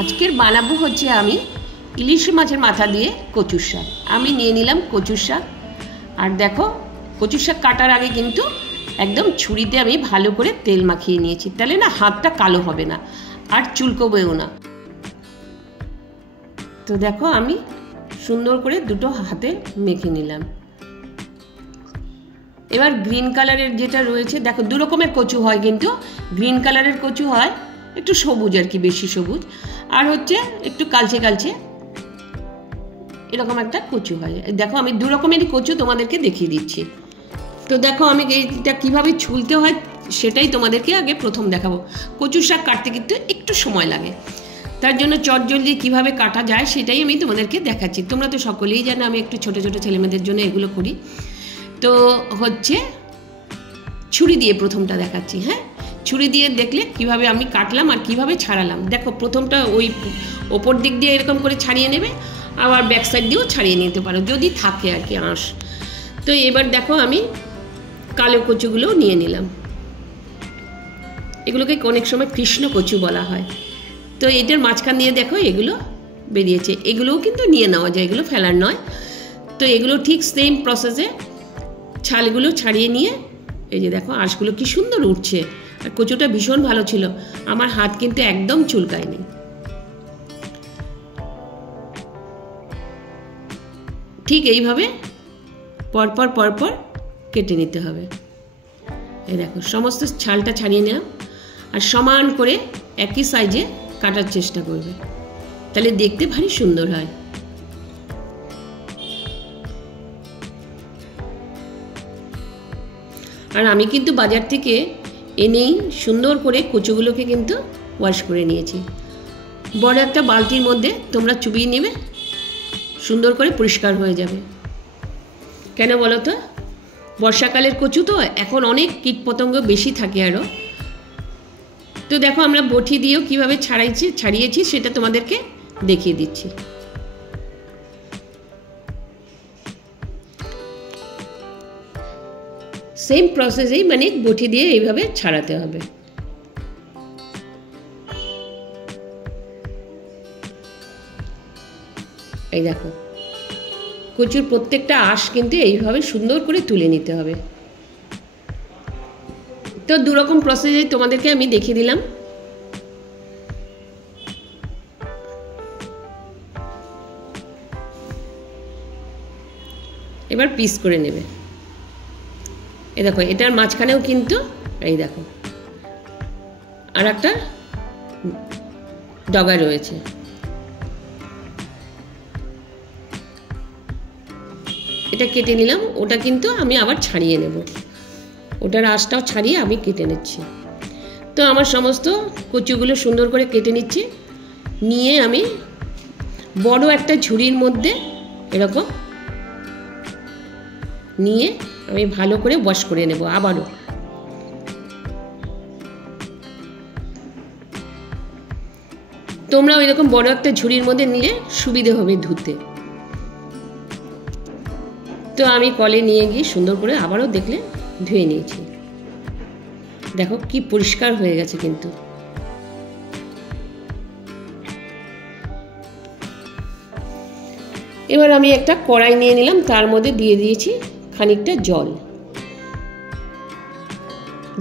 আজকের বানাবো হচ্ছে আমি ইলিশ মাছের মাথা দিয়ে কচুর শাক। আমি নিয়ে নিলাম কচুর শাক। আর দেখো, কচুর শাক কাটার আগে কিন্তু একদম ছুরিতে আমি ভালো করে তেল মাখিয়ে নিয়েছি, তাহলে না হাতটা কালো হবে না আর চুলকোবেও না। তো দেখো, আমি সুন্দর করে দুটো হাতে মেখে নিলাম। এবার গ্রিন কালারের যেটা রয়েছে, দেখো দু রকমের কচু হয়, কিন্তু গ্রিন কালারের কচু হয় একটু সবুজ আর কি, বেশি সবুজ, আর হচ্ছে একটু কালচে কালচে এরকম একটা কচু হয়। দেখো, আমি দু রকমেরই কচু তোমাদেরকে দেখিয়ে দিচ্ছি। তো দেখো, আমি এইটা কিভাবে ছুলতে হয় সেটাই তোমাদেরকে আগে প্রথম দেখাবো। কচুর শাক কাটতে কিন্তু একটু সময় লাগে, তার জন্য চটজলদি কিভাবে কাটা যায় সেটাই আমি তোমাদেরকে দেখাচ্ছি। তোমরা তো সকলেই জানো আমি একটু ছোটো ছোটো ছেলেমেয়েদের জন্য এগুলো করি। তো হচ্ছে ছুরি দিয়ে প্রথমটা দেখাচ্ছি। হ্যাঁ, ছুরি দিয়ে দেখলে কিভাবে আমি কাটলাম আর কিভাবে ছাড়ালাম। দেখো, প্রথমটা ওই ওপর দিক দিয়ে এরকম করে ছাড়িয়ে নেবে, আবার ব্যাক সাইড দিয়েও ছাড়িয়ে নিতে পারো যদি থাকে আর কি আঁশ। তো এবার দেখো, আমি কালো কচুগুলোও নিয়ে নিলাম। এগুলোকে অনেক সময় কৃষ্ণ কচু বলা হয়। তো এটার মাঝখান দিয়ে দেখো এগুলো বেরিয়েছে, এগুলোও কিন্তু নিয়ে নেওয়া যায়, এগুলো ফেলার নয়। তো এগুলো ঠিক সেম প্রসেসে ছালগুলো ছাড়িয়ে নিয়ে, এই যে দেখো আঁশগুলো কি সুন্দর উঠছে, আর কচুটা ভীষণ ভালো ছিল, আমার হাত কিন্তু একদম চুলকায়নি। ঠিক এইভাবে পরপর পরপর কেটে নিতে হবে। এই দেখো, সমস্ত ছালটা ছাড়িয়ে নিলাম, আর সমান করে একই সাইজে কাটার চেষ্টা করবে, তাহলে দেখতে ভারী সুন্দর হয়। আর আমি কিন্তু বাজার থেকে এনেই সুন্দর করে কচুগুলোকে কিন্তু ওয়াশ করে নিয়েছি। বড় একটা বালতির মধ্যে তোমরা চুবিয়ে নেবে, সুন্দর করে পরিষ্কার হয়ে যাবে। কেন বলো তো, বর্ষাকালের কচু তো এখন অনেক কীটপতঙ্গ বেশি থাকে আরও। তো দেখো, আমরা বটি দিয়েও কীভাবে ছাড়িয়েছি সেটা তোমাদেরকে দেখিয়ে দিচ্ছি। সেম প্রসেসেই, মানে বটি দিয়ে এইভাবে ছাড়াতে হবে। এই দেখো, কচুর প্রত্যেকটা আঁশ কিন্তু এইভাবে সুন্দর করে তুলে নিতে হবে। তো দুরকম প্রসেসে তোমাদেরকে আমি দেখিয়ে দিলাম। এবার পিস করে নেবে। এই দেখো, এটার মাঝখানেও কিন্তু এই দেখো আর একটা ডগা রয়েছে। এটা কেটে নিলাম, ওটা কিন্তু আমি আবার ছাড়িয়ে নেব, ওটার আঁশটাও ছাড়িয়ে আমি কেটে নিচ্ছি। তো আমার সমস্ত কচুগুলো সুন্দর করে কেটে নিচ্ছি, নিয়ে আমি বড় একটা ঝুড়ির মধ্যে এরকম নিয়ে আমি ভালো করে ওয়াশ করে নেব আবারও। তোমরা ওইরকম বড় একটা ঝুড়ির মধ্যে নিলে সুবিধে হবে ধুতে। তো আমি কলে নিয়ে গিয়ে সুন্দর করে আবারও দেখলে ধুয়ে নিয়েছি। দেখো কি পরিষ্কার হয়ে গেছে কিন্তু। এবার আমি একটা কড়াই নিয়ে নিলাম, তার মধ্যে দিয়ে দিয়েছি খানিকটা জল।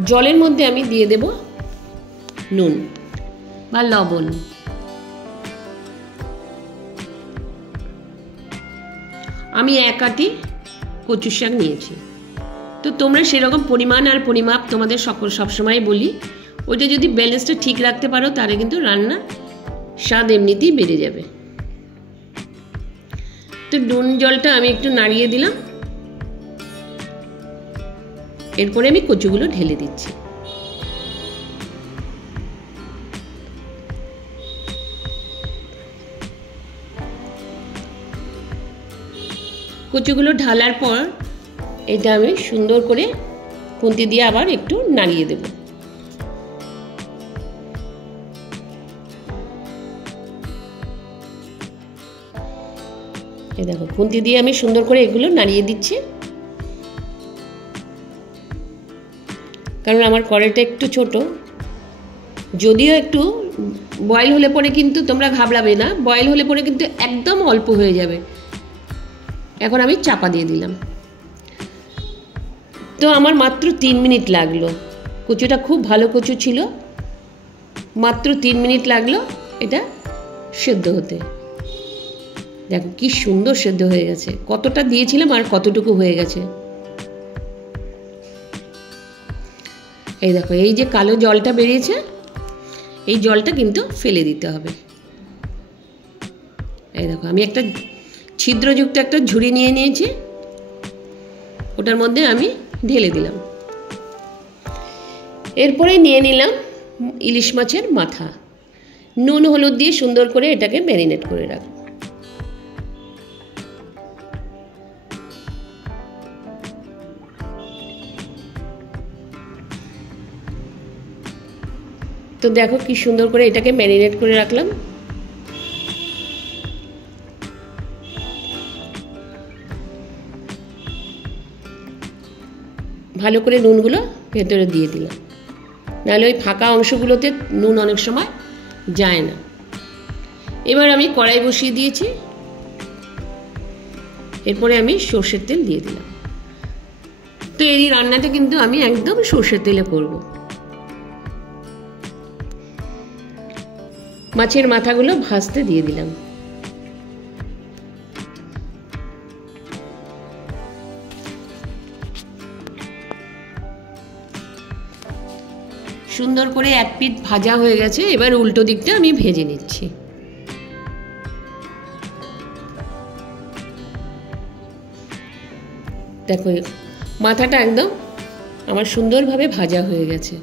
জলের মধ্যে আমি দিয়ে দেব নুন বা লবণ। আমি 1 আঁটি কচুর শাক নিয়েছি। তো তোমরা সেরকম পরিমাণ আর পরিমাপ তোমাদের সবসময় বলি, ওইটা যদি ব্যালেন্সটা ঠিক রাখতে পারো তাহলে কিন্তু রান্নার স্বাদ এমনিতেই বেড়ে যাবে। তো নুন জলটা আমি একটু নাড়িয়ে দিলাম, এরপরে আমি কচুগুলো ঢেলে দিচ্ছি। কচুগুলো ঢালার পর এটা আমি সুন্দর করে খুন্তি দিয়ে আবার একটু নাড়িয়ে দেব। এই দেখো, খুন্তি দিয়ে আমি সুন্দর করে এগুলো নাড়িয়ে দিচ্ছি, কারণ আমার কড়াইটা একটু ছোট, যদিও একটু বয়েল হলে পরে কিন্তু তোমরা ঘাবড়াবে না, বয়েল হলে পরে কিন্তু একদম অল্প হয়ে যাবে। এখন আমি চাপা দিয়ে দিলাম। তো আমার মাত্র 3 মিনিট লাগলো, কচুটা খুব ভালো কচু ছিল, মাত্র 3 মিনিট লাগলো এটা সেদ্ধ হতে। দেখো কি সুন্দর সেদ্ধ হয়ে গেছে, কতটা দিয়েছিলাম আর কতটুকু হয়ে গেছে। এই দেখো এই যে কালো জলটা বেরিয়েছে, এই জলটা কিন্তু ফেলে দিতে হবে। এই দেখো আমি একটা ছিদ্রযুক্ত একটা ঝুড়ি নিয়ে নিয়েছি, ওটার মধ্যে আমি ঢেলে দিলাম। এরপরে নিয়ে নিলাম ইলিশ মাছের মাথা, নুন হলুদ দিয়ে সুন্দর করে এটাকে ম্যারিনেট করে রাখবো। তো দেখো কি সুন্দর করে এটাকে ম্যারিনেট করে রাখলাম। ভালো করে নুনগুলো ভেতরে দিয়ে দিলাম, নাহলে ওই ফাঁকা অংশগুলোতে নুন অনেক সময় যায় না। এবার আমি কড়াই বসিয়ে দিয়েছি, এরপরে আমি সর্ষের তেল দিয়ে দিলাম। তো এই রান্নাটা কিন্তু আমি একদম সর্ষের তেলে করব। মাছের মাথাগুলো ভাজতে দিয়ে দিলাম। সুন্দর করে এক পিঠ ভাজা হয়ে গেছে, এবার উল্টো দিকটা আমি ভেজে নিচ্ছি। দেখো মাথাটা একদম আমার সুন্দরভাবে ভাজা হয়ে গেছে।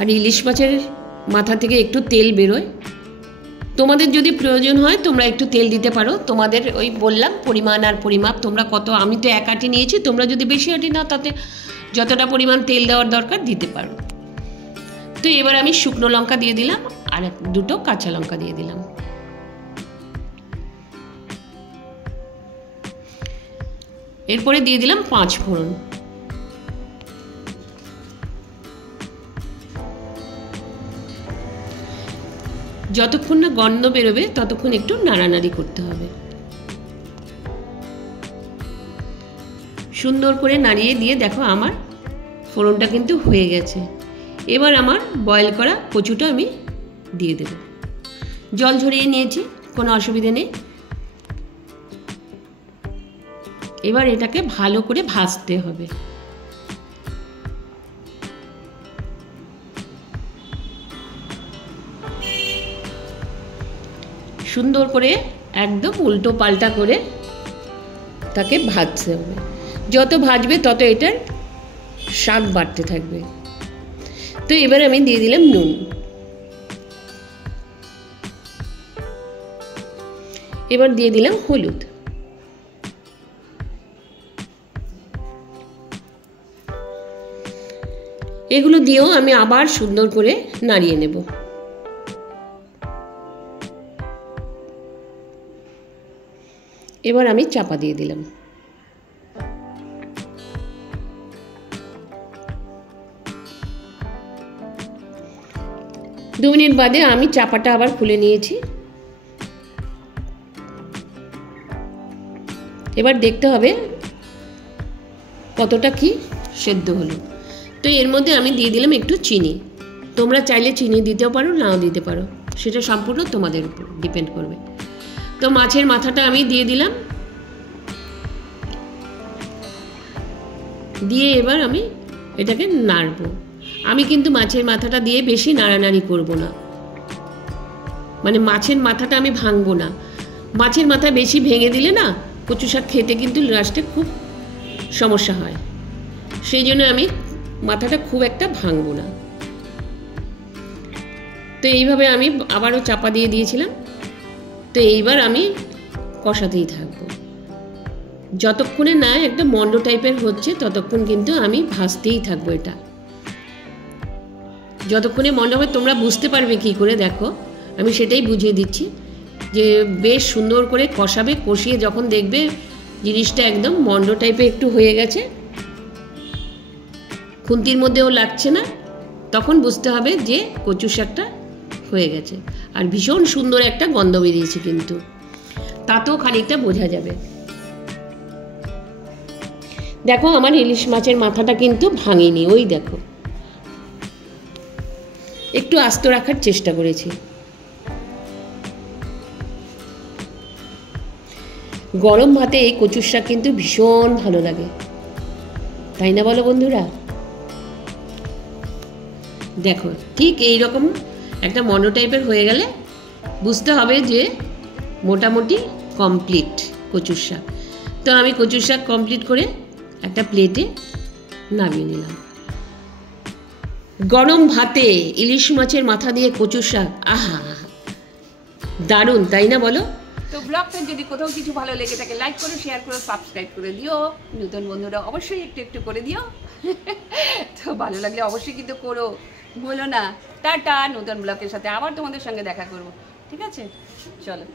আর ইলিশ মাছের মাথা থেকে একটু তেল বেরোয়, তোমাদের যদি প্রয়োজন হয় তোমরা একটু তেল দিতে পারো, তোমাদের ওই বললাম পরিমাণ আর পরিমাপ তোমরা কত, আমি তো 1 আঁটি নিয়েছি, তোমরা যদি বেশি আঁটি নাও তাতে যতটা পরিমাণ তেল দেওয়ার দরকার দিতে পারো। তো এবার আমি শুকনো লঙ্কা দিয়ে দিলাম আর 2টো কাঁচা লঙ্কা দিয়ে দিলাম। এরপরে দিয়ে দিলাম 5 ফোড়ন। যতক্ষণ না গন্ধ বেরোবে ততক্ষণ একটু নাড়ানাড়ি করতে হবে। সুন্দর করে নাড়িয়ে দিয়ে দেখো আমার ফোড়নটা কিন্তু হয়ে গেছে। এবার আমার বয়েল করা কচুটা আমি দিয়ে দেব। জল ঝরিয়ে নিয়েছি, কোনো অসুবিধা নেই। এবার এটাকে ভালো করে ভাজতে হবে। সুন্দর করে একদম উল্টো পাল্টা করে তাকে ভাজতে হবে। যত ভাজবে তত এটার স্বাদ বাড়তে থাকবে। তো এবার আমি দিয়ে দিলাম নুন। এবার দিয়ে দিলাম হলুদ। এগুলো দিয়েও আমি আবার সুন্দর করে নাড়িয়ে নেব। এবার আমি চাপা দিয়ে দিলাম। দু মিনিট বাদে আমি চাপাটা আবার খুলে নিয়েছি। এবার দেখতে হবে কতটা কি সেদ্ধ হলো। তো এর মধ্যে আমি দিয়ে দিলাম একটু চিনি। তোমরা চাইলে চিনি দিতেও পারো, নাও দিতে পারো, সেটা সম্পূর্ণ তোমাদের উপর ডিপেন্ড করবে। তো মাছের মাথাটা আমি দিয়ে দিলাম, দিয়ে এবার আমি এটাকে নাড়বো। আমি কিন্তু মাছের মাথাটা দিয়ে বেশি নাড়ানাড়ি করব না, মানে মাছের মাথাটা আমি ভাঙবো না। মাছের মাথা বেশি ভেঙে দিলে না কচু শাক খেতে কিন্তু লাস্টে খুব সমস্যা হয়, সেই জন্য আমি মাথাটা খুব একটা ভাঙবো না। তো এইভাবে আমি আবারও চাপা দিয়ে দিয়েছিলাম। তো এইবার আমি কষাতেই থাকবো, যতক্ষণে না একটা মন্ড টাইপের হচ্ছে ততক্ষণ কিন্তু আমি ভাজতেই থাকবো। এটা যতক্ষণে মন্ড হবে তোমরা বুঝতে পারবে কি করে, দেখো আমি সেটাই বুঝিয়ে দিচ্ছি যে বেশ সুন্দর করে কষাবে। কষিয়ে যখন দেখবে জিনিসটা একদম মন্ড টাইপের একটু হয়ে গেছে, খুন্তির মধ্যেও লাগছে না, তখন বুঝতে হবে যে কচু শাকটা হয়ে গেছে। আর ভীষণ সুন্দর একটা গন্ধ বেরিয়েছে, কিন্তু তাতেও খানিকটা বোঝা যাবে। দেখো আমার ইলিশ মাছের মাথাটা কিন্তু ভাঙিনি, ওই দেখো একটু আস্ত রাখার চেষ্টা করেছি। গরম ভাতে এই কচুর শাক কিন্তু ভীষণ ভালো লাগে, তাই না বলো বন্ধুরা? দেখো ঠিক এইরকম একটা মনো টাইপের হয়ে গেলে বুঝতে হবে যে মোটামুটি কমপ্লিট কচুর শাক। তো আমি কচুর শাক কমপ্লিট করে একটা প্লেটে নামিয়ে নিলাম। গরম ভাতে ইলিশ মাছের মাথা দিয়ে কচুর শাক, আহা দারুণ, তাই না বলো? তো ব্লগটা যদি কোথাও কিছু ভালো লেগে থাকে লাইক করো, শেয়ার করো, সাবস্ক্রাইব করে দিও। নতুন বন্ধুরা অবশ্যই একটু একটু করে দিও। তো ভালো লাগলে অবশ্যই কিন্তু করো, বলো না। টাটা, নতুন ব্লগের সাথে আবার তোমাদের সঙ্গে দেখা করবো, ঠিক আছে? চলো।